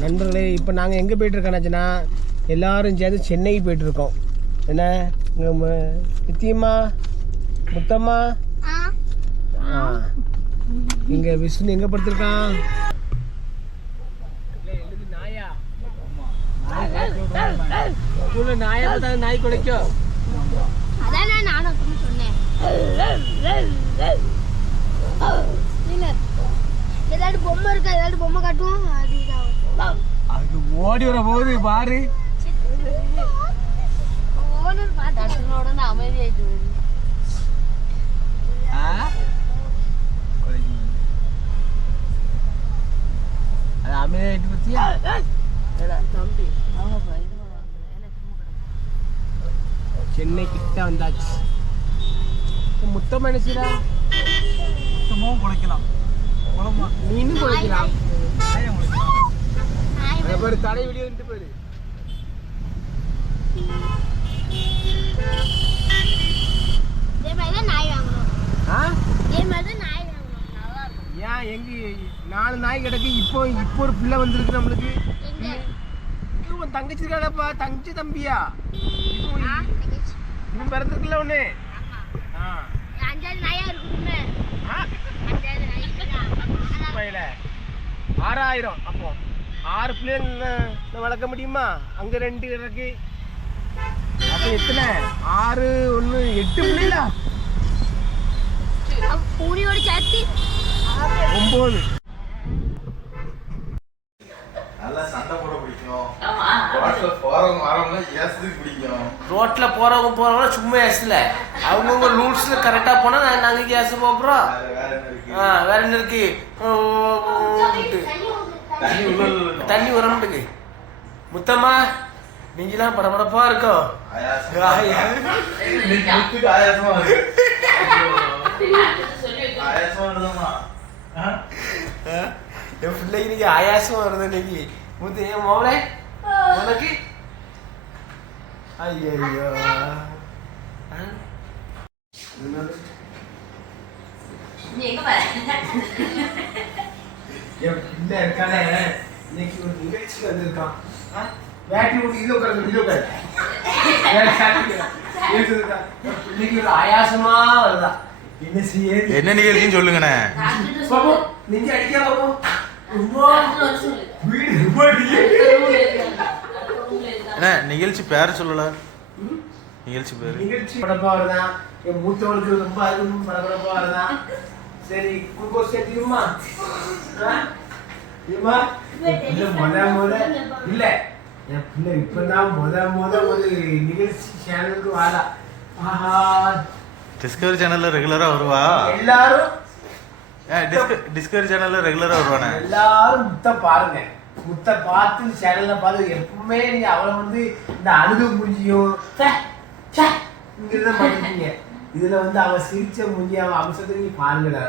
நண்பர்களே இப்போ நாங்கள் எங்கே போயிட்டுருக்கோம்னாச்சுன்னா எல்லாரும் சேர்ந்து சென்னைக்கு போயிட்டுருக்கோம். என்ன? இங்கே நித்தியம்மா முத்தம்மா? ஆ. இங்கே விஷ்ணு எங்கே படுத்திருக்கான்? நாயா? நாயா குலைக்கும் அதான் நானும் சொன்னேன். ஏதாவது பொம்மை இருக்கா? ஏதாவது பொம்மை காட்டுவோம். ஓடி வர போகுது பாரு. அது அமைதியாயிட்டு பத்தியா தம்பி சென்னை கிட்ட வந்தாச்சு. முத்தம் நினைச்சிடா சுத்தமாவும் குலைக்கலாம். குழம்பா மீனும் குலைக்கலாம். பாரு தடை வெளியே வந்துட்டு பாரு ஏன் எங்க நாலு நாய் கிடக்கு இப்போ இப்போ ஒரு பிள்ளை வந்திருக்கு நம்மளுக்கு. உன் தங்கச்சி இருக்காடப்பா தங்கச்சி தம்பியா? இவன் பிறந்திருக்குல்ல ஒண்ணு ஆறாயிரம் அப்போ. ஆறு பிள்ளைங்க நான் வளர்க்க முடியுமா அங்க ரெண்டு இருக்கு அப்ப எத்தனை ஆறு ஒண்ணு எட்டு பிள்ளைங்களா அவ பூரியோட சேர்த்து ஒன்பது நல்லா சண்டை போட பிடிக்கும் ரோட்ல போறவங்க வரவங்க ஏசத்துக்கு பிடிக்கும் ரோட்ல போறவங்க போறவங்க சும்மா ஏசல அவங்கவுங்க ரூல்ஸ்ல கரெக்டா போனா நாங்க ஏச போறோம் வேற வேற என்ன இருக்கு தண்ணி மாட்டேங்குது முத்தம்மா நீங்களாம் படபடப்பா இருக்கோம். இன்னைக்கு? என் பிள்ளைக்கு நீங்க ஆயாசமா வருது இன்னைக்கு. முத்து என் மோளே உனக்கு? ஐயோ என் பிள்ளை இருக்கானே. இன்னைக்கு ஒரு நிகழ்ச்சி வந்திருக்கான்? வேட்டி விட்டு இது பிள்ளைக்கு ஒரு ஆயாசமா வருதா. என்ன செய்ய என்ன நிகழ்ச்சின்னு சொல்லுங்கண்ணே. நெஞ்சு அடிக்க பாப்போம்? உம்மா. வீடு ரொம்ப அடிக்குது. என்ன நிகழ்ச்சி பேர் சொல்லல. நிகழ்ச்சி பேரு. நிகழ்ச்சி படப்பா வருதான் என் மூத்தவளுக்கு ரொம்ப அருகும் படப்படப்பா வருதான் சரி குளுக்கோஸ் இல்லம்மா என் பிள்ளை முத முத இல்ல என் பிள்ளை இப்பதான் முத முத ஒரு நிகழ்ச்சி சேனலுக்கு வாடா ஆஹா டிஸ்கவரி சேனல்ல ரெகுலரா வருவா? எல்லாரும் டிஸ்கவரி சேனல்ல ரெகுலரா வருவானே? எல்லாரும் முத்த பாருங்க. முத்த பார்த்து சேனல்ல பார்த்து எப்பவுமே நீங்க அவளை வந்து இந்த அழுது மூஞ்சியும் இங்கிருந்த மாட்டீங்க இதுல வந்து அவன் சிரிச்ச மூஞ்சி அவன் அம்சத்துக்கு நீ பாருங்கடா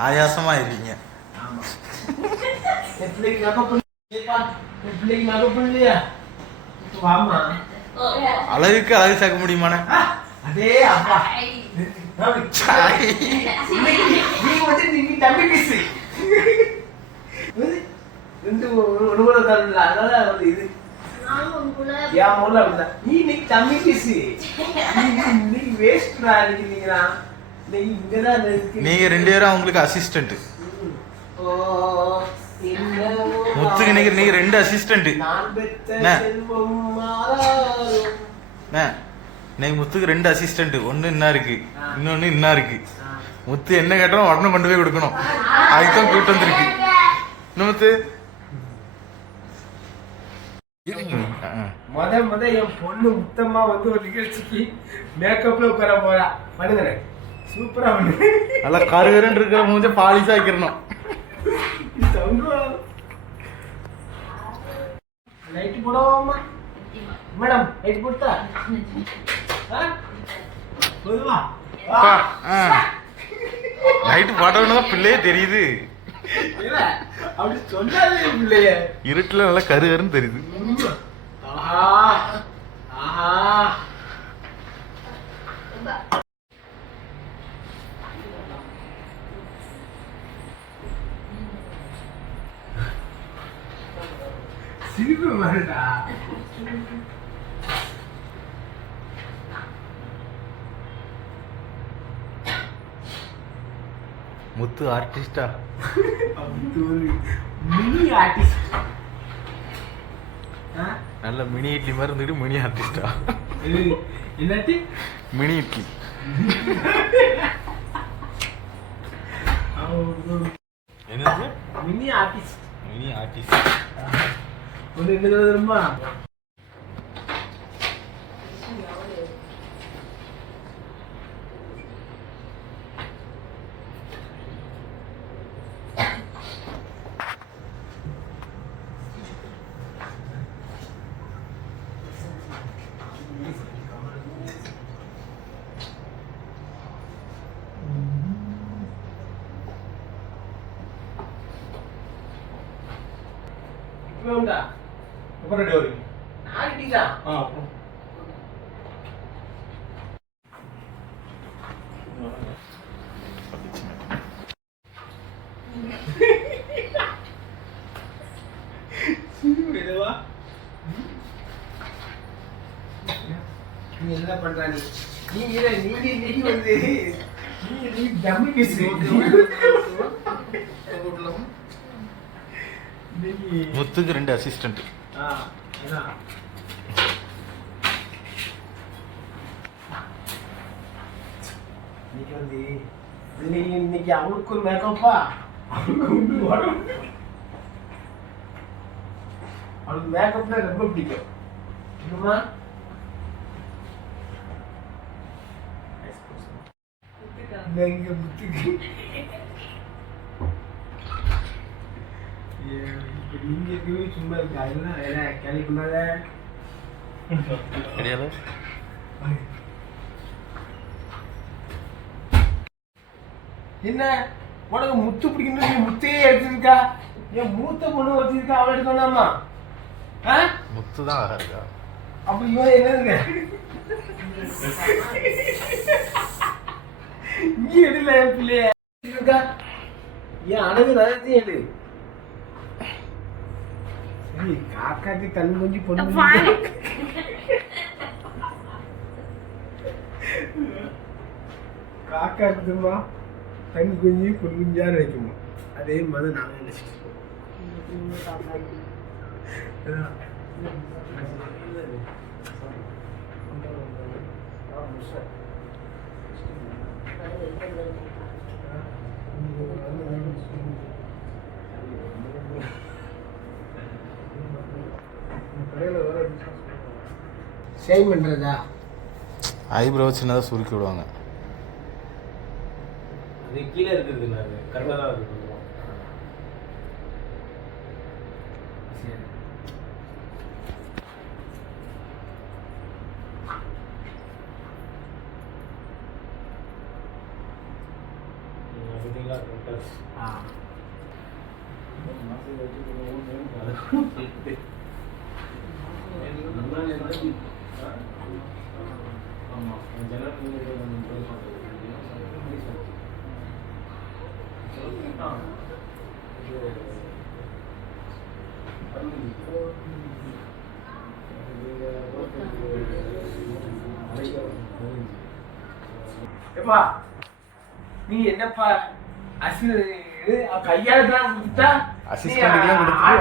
ஆயாசமா இருக்கீங்க ஆமா என் பிள்ளைக்கு நகை புள்ளியா வாமா அழகுக்கு அழகு சேர்க்க முடியுமாண்ணே அதே அப்பா ரெண்டு தரல அதனால வந்து இது என் மூலம் அப்படிதான். நீ இன்னைக்கு தம்பி பீஸ். நீ இன்னைக்கு நீங்களா இன்னைக்கு இங்கதான் இருக்கு. நீங்க ரெண்டு பேரும் அவங்களுக்கு அசிஸ்டன்ட் ஓ முத்துக்கு இன்னைக்கு நீங்க ரெண்டு அசிஸ்டன்ட் நான். இன்னைக்கு முத்துக்கு ரெண்டு அசிஸ்டன்ட் ஒன்னு என்ன இருக்கு. இன்னொன்னு என்ன இருக்கு. முத்து என்ன கேட்டாலும் உடனே கொண்டு போய் கொடுக்கணும். அதுதான் கூட்டு வந்திருக்கு. என்ன முத்து. முத முத என் பொண்ணு முத்தம்மா வந்து ஒரு நிகழ்ச்சிக்கு மேக்கப்ல உட்கார போறா. பண்ணுங்க சூப்பரா பண்ணுங்க நல்லா கருகருன்னு இருக்கிற மூஞ்ச பாலிஷா வைக்கிறணும் லைட் போடவாமா மேடம் லைட் போட்டா? ஆ. லைட் போட்டவன பிள்ளையே தெரியுது. அப்படி சொல்லாதே இருட்டுல நல்லா கருகருன்னு தெரியுது ஆஹா ஆஹா சிரிப்பு வருடா முத்து ஆர்டிஸ்டா மினி ஆர்டிஸ்ட் நல்ல மினி இட்லி மாதிரி இருந்துட்டு மினி ஆர்டிஸ்டா என்னட்டு மினி இட்லி. என்னது? மினி ஆர்டிஸ்ட் மினி ஆர்டிஸ்ட் ஒன்று என்ன தெரியுமா இப்போ உண்டா அப்புறம் டோரி ஆர்டிஸ்டா ஆ என்னவா நீ என்ன பண்ற நீ நீங்க இல்ல, நீங்க இன்னைக்கு வந்து நீங்க நீ டம்மி பீஸ் இன்னைக்கு முத்துக்கு ரெண்டு அசிஸ்டன்ட் ஆ அதான் இன்னைக்கு வந்து இன்னைக்கு இன்னைக்கு அவனுக்கு ஒரு மேக்கப்பா அவனுக்கு உண்டு உடம்பு. அவனுக்கு மேக்கப்னா ரொம்ப பிடிக்கும். இந்த இங்க முத்துக்கு. நீங்க இருக்கவே சும்மா இருக்கு? அதெல்லாம் வேற கிடையாது என்ன? உனக்கு முத்து பிடிக்கணும் நீ முத்தையே எடுத்துருக்கா? என் மூத்த பொண்ணு வச்சிருக்கா அவளை எடுக்கணுமா முத்து தான் அழகா இருக்கா? அப்ப இவன் என்னதுங்க? இங்க எடுல என் பிள்ளைய. இருக்கா என் அழகு நகர்த்தி எடு. காக்காக்கு கண் கொஞ்சி பொண்ணு. காக்காக்கு தெரியுமா கண் குஞ்சு பொண்ணு குஞ்சா நினைக்குமா? அதே மாதிரி நாங்க நினைச்சிட்டு ஷேம் பண்றதா? ஐப்ரோ சின்னதாக சுருக்கி விடுவாங்க. அது கீழே இருக்குது கரெக்டாக தான் இருக்குது ஆ. எப்பா நீ என்னப்பா தான் கொடுத்தா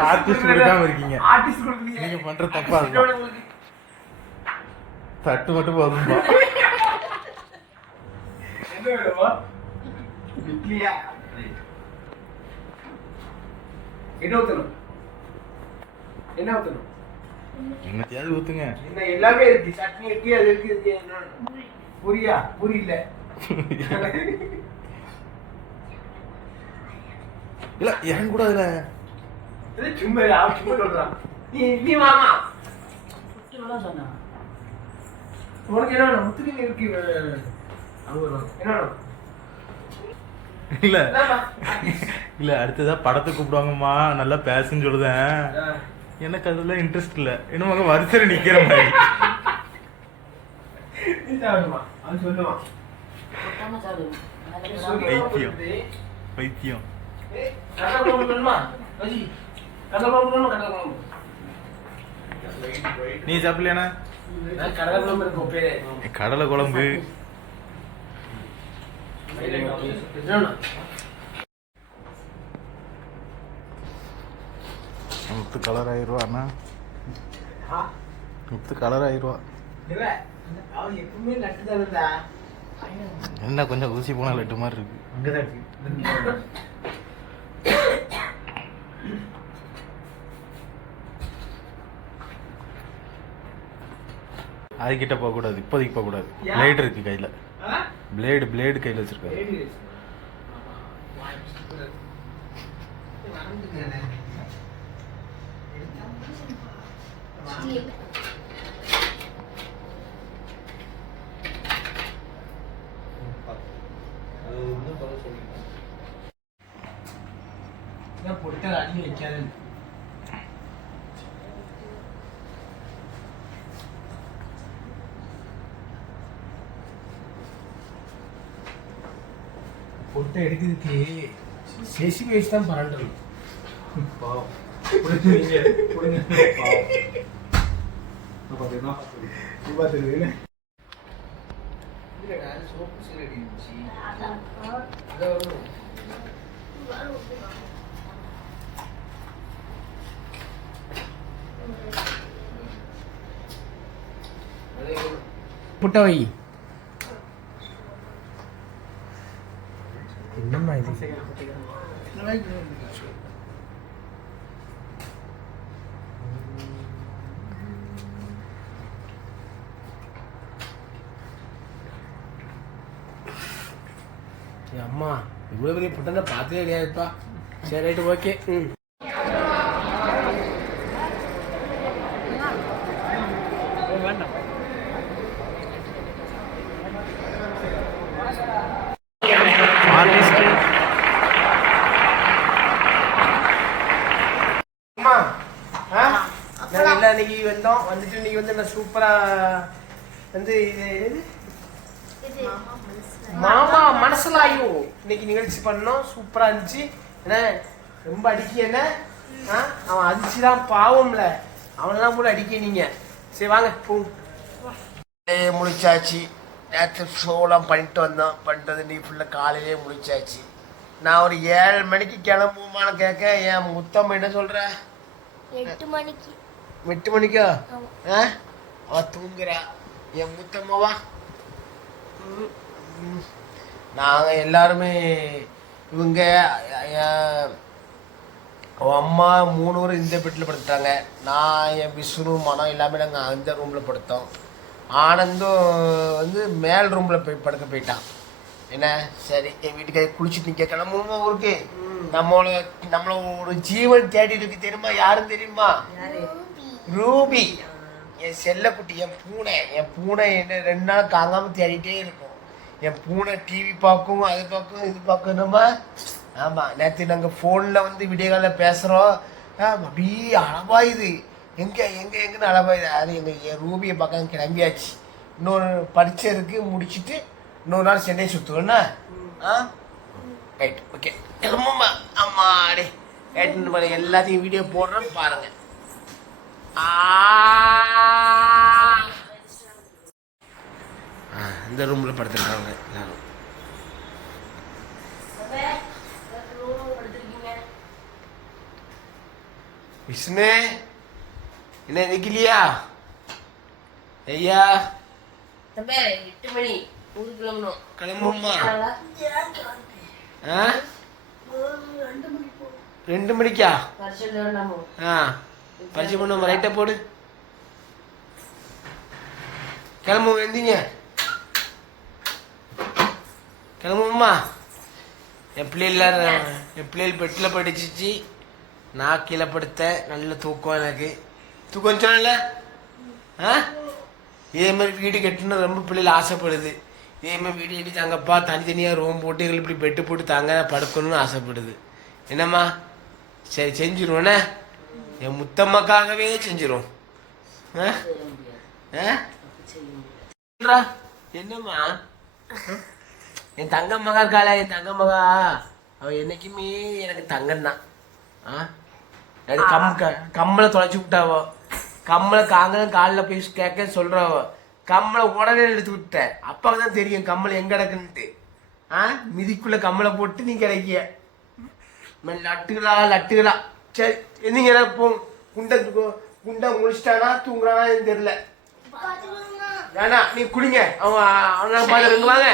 artist கொடுக்காம இருக்கீங்க. ஆர்டிஸ்ட் கொடுக்கீங்க நீங்க பண்ற தப்பா இருக்கும். தட்டு மட்டும் போதும்பா. என்ன வேணுமா? இட்லியா? என்ன ஊத்தணும்? என்ன ஊத்தணும்? என்னத்தையாவது ஊத்துங்க. என்ன எல்லாமே இருக்கு. சட்னி இருக்கு அது இருக்கு? புரியா? புரியல இல்ல. என் கூட அதுல இது சும்மா சும்மா சொல்றான். நீ நீ வாமா. உனக்கு என்ன முத்துக்கு இருக்கு. என்ன இல்ல? இல்ல அடுத்ததா படத்துக்கு கூப்பிடுவாங்கம்மா. நல்லா பேசுன்னு சொல்லுதேன். எனக்கு அதெல்லாம் இன்ட்ரெஸ்ட் இல்ல. இன்னும் வரிசையில நிக்கிற மாதிரி? கடலை குழம்பு. நீ சாப்பிடலையாண்ணா? கடலை குழம்பு இருக்கும் பேரு கடலை குழம்பு முத்து கலர் ஆயிரம் அண்ணா முத்து கலர் தானடா என்ன கொஞ்சம் ஊசி போன லட்டு மாதிரி இருக்கு அங்கதான் இருக்கு. அது கிட்ட போக கூடாது இப்போதைக்கு போக கூடாது பிளேடு இருக்கு கையில. பிளேடு பிளேடு கையில வச்சிருக்காரு பொட்டை அடி வைக்காது பொட்டை எடுக்கிறதுக்கு செசி வயசு தான் பரண்டணும் புட்ட வை என்னம்மா இது என் அம்மா இவ்வளோ பெரிய புட்டனை பார்த்ததே கிடையாதுப்பா. சரி ரைட்டு ஓகே. ம் அம்மா ஆ நாங்கள் எல்லாம் இன்னைக்கு வந்தோம் வந்துட்டு இன்னைக்கு வந்து நான் சூப்பராக வந்து இது என்னது மாமா மனசுலாயோ. இன்னைக்கு நிகழ்ச்சி பண்ணோம். சூப்பரா இருந்துச்சு. என்ன? ரொம்ப அடிக்க என்ன? ஆ? அவன் அதிர்ச்சிதான் பாவம்ல. அவனெல்லாம் கூட அடிக்க நீங்க. சரி வாங்க போ. முடிச்சாச்சு. நேற்று ஷோலாம் பண்ணிட்டு வந்தோம். பண்ணிட்டு வந்து நீ ஃபுல்லாக காலையிலே முடிச்சாச்சு. நான் ஒரு ஏழு மணிக்கு கிளம்புமான்னு கேட்க என் முத்தம் என்ன சொல்ற? எட்டு மணிக்கு. எட்டு மணிக்கா. ஆ? அவ தூங்குறா. என் முத்தம்மாவா நாங்கள் எல்லாருமே இவங்க அவன் அம்மா மூணு பேரும் இந்த பெட்டில் படுத்துட்டாங்க. நான் என் விஷ்ணு மனம் எல்லாமே நாங்கள் அந்த ரூமில் படுத்தோம். ஆனந்தும் வந்து மேல் ரூமில் போய் படுக்க போயிட்டான் என்ன? சரி என் வீட்டுக்கு குளிச்சுட்டு நிற்க கிளம்புமா ஊருக்கு. நம்மள நம்மள ஒரு ஜீவன் தேடிட்டு இருக்கு தெரியுமா? யாரும் தெரியுமா? ரூபி என் செல்லக்குட்டி என் பூனை என் பூனை என்ன ரெண்டு நாள் காங்காம தேடிட்டே இருக்கும். என் பூனை டிவி பார்க்கும் அது பார்க்கும் இது பார்க்கும். நம்ம ஆமாம் நேற்று நாங்கள் ஃபோனில் வந்து வீடியோ காலில் பேசுகிறோம் அப்படியே அளவாயுது எங்கே எங்கே எங்கேன்னு அளவாயுது அது எங்கள் என் ரூபியை பார்க்க கிளம்பியாச்சு. இன்னொரு பரீட்சை இருக்கு முடிச்சுட்டு இன்னொரு நாள் சென்னை சுற்றுவேண்ணா ஆ? ரைட் ஓகே ரொம்ப அம்மா அடே ரைட் எல்லாத்தையும் வீடியோ போடுறோன்னு பாருங்கள் இந்த ரூம்ல படுத்துருக்காங்க எல்லாரும் விஷ்ணு என்ன நிக்கலையா ஐயா தம்பி எட்டு மணி ஊருக்கு கிளம்பணும் கிளம்புமா ஆ ரெண்டு மணிக்கா வருஷம் வேண்டாமோ ஆ பரிசு பண்ணுவோம் ரைட்டை போடு. கிளம்புவோம் எந்திங்க. கிளம்புவோம்மா என் பிள்ளைகள் என் பிள்ளைகள் பெட்டில் படிச்சிச்சு நான் கீழே படுத்தேன். நல்ல தூக்கம் எனக்கு. தூக்கம் சொன்னல ஆ? இதே மாதிரி வீடு கட்டணும் ரொம்ப பிள்ளைகள் ஆசைப்படுது. இதே மாதிரி வீடு கட்டி தாங்கப்பா தனித்தனியாக ரூம் போட்டு எங்களுக்கு இப்படி பெட்டு போட்டு தாங்க படுக்கணும்னு ஆசைப்படுது. என்னம்மா? சரி செஞ்சிருவோண்ணே என் முத்தம்மாக்காகவே? சொல்றா, என்னம்மா? என் தங்க மகா இருக்காள என் தங்க மகா அவ என்னைக்குமே எனக்கு தங்கம் தான் ஆ. கம் கம்மலை தொலைச்சி விட்டாவோ கம்மலை காங்கலும் காலில் போய் கேட்க சொல்கிறவ கம்மலை உடனே எடுத்து விட்டேன் அப்பாவுக்கு தான் தெரியும் கம்மல் எங்கே கிடக்குன்ட்டு. ஆ? மிதிக்குள்ள கம்மலை போட்டு நீ கிடைக்கிய. லட்டுகளா லட்டுகளா. சரி என்னங்க எல்லாம் போ குண்டை குண்டை முடிச்சிட்டானா தூங்குறானா தெரியல. வேணாம் நீ குடிங்க. அவன் அவனை பார்த்து வாங்க